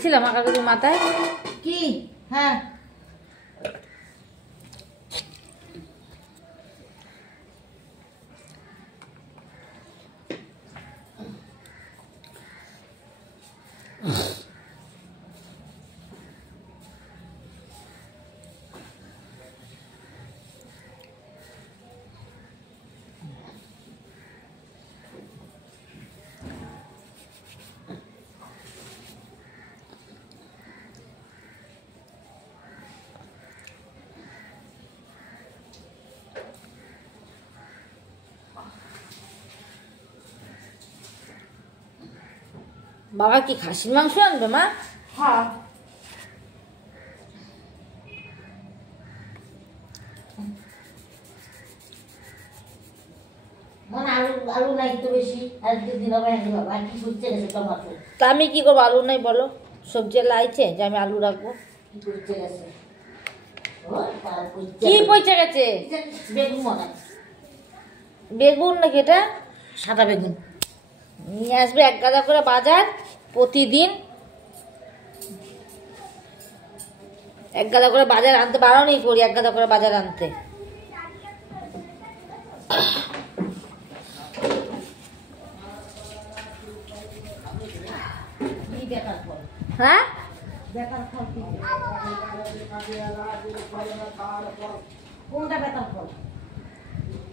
লাগিয়েছিলাম কাকুর মাথায় কি? হ্যাঁ বাবা কি খাসির মাংস আনবে মা? হ্যাঁ আলু নাই তো বেশি, আর দিন হবে বাবা কি করছে গেছে টমাটো। তা আমি কি করবো? আলু নাই বলো, সবজি লাইছে যে আমি আলু রাখবো। কি করছে গেছে? কি পয়সা গেছে? বেগুন মনে হয়। বেগুন নাকি এটা? সাদা বেগুন নিয়ে আসবে 1 গাদা করে বাজার প্রতিদিন। 1 গাদা করে বাজার আনতে বারণই করি, 1 গাদা করে বাজার আনতে। হ্যাঁ কোনটা বেতার ফল?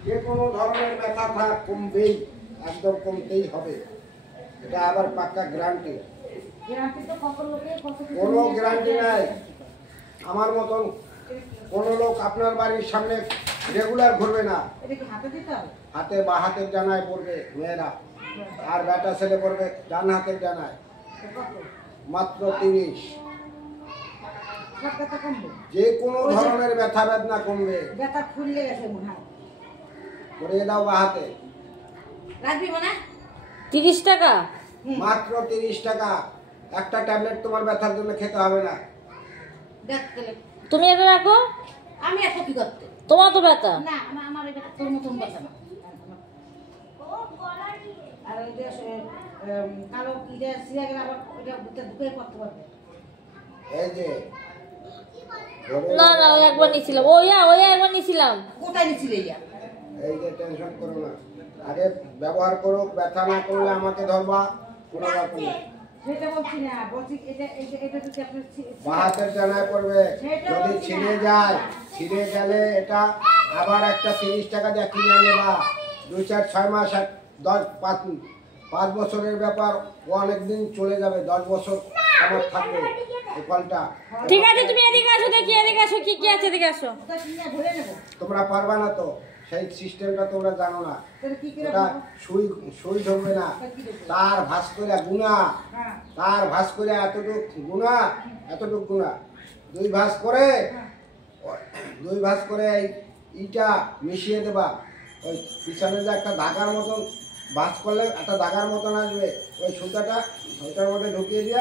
যে কোনো ধরনের ব্যথা থাক কমবেই, একদম কমতেই হবে, এটা আবার পাক্কা গ্যারান্টি। কোনো গ্যারান্টি নাই। আমার মতন কোনো লোক আপনার বাড়ির সামনে রেগুলার ঘুরবে না। হাতে বা হাতের ডানায় পড়বে মেয়েরা, আর বেটা ছেলে পড়বে ডান হাতের ডানায়। মাত্র 30। যে কোনো ধরনের ব্যথা বেদনা কমবে। ব্যথা ফুললে গেছে মনে হয়। করে দাও বা হাতে। রাখবি মানে 30 টাকা? মাত্র 30 টাকা। একটা ট্যাবলেট তোমার ব্যথার জন্য খেতে হবে না। তুমি এটা রাখো। আমি এত কি করতে? তোমার তো ব্যথা না, আমার এটা তোর মতন ব্যথা না। আর ওই যে কালো কি যে সিয়া গেলে আবার ওইটা ঢুকে করতে পারবে। এই যে না না, ওই একবার নিছিলাম, ওই একবার নিছিলাম। কোথায় নিছিলে ইয়া? এই যে টেনশন করো না, আগে ব্যবহার করো। ব্যথা না করলে আমাকে ধরবা, কোনো ব্যাপার নেই। সেটা বলছি না, বলছি এটা যদি আপনি বাহাতের জানায় পড়বে। যদি ছিঁড়ে যায়, ছিঁড়ে গেলে এটা আবার একটা 30 টাকা দিয়ে কিনে নেবা। 2, 4, 6 মাস, 10, 5 বছরের ব্যাপার। ও অনেকদিন চলে যাবে, 10 বছর আমার থাকবে এই ফলটা। ঠিক আছে, তুমি এদিকে আসো, দেখি এদিকে আসো, কি কি আছে এদিকে আসো। ধরে নেব। তোমরা পারবা না তো, সেই সিস্টেমটা তোমরা জানো না। ওটা সুই ঢুকবে না, তার ভাঁজ করে গুণা, তার ভাঁজ করে এতটুক গুণা, এতটুক গুণা, 2 ভাঁজ করে, 2 ভাঁজ করে এই ইটা মিশিয়ে দেবা। ওই পিছনে যে একটা ধাগার মতন ভাঁজ করলে একটা ধাগার মতন আসবে, ওই সুতাটা ওইটার মধ্যে ঢুকিয়ে দিয়া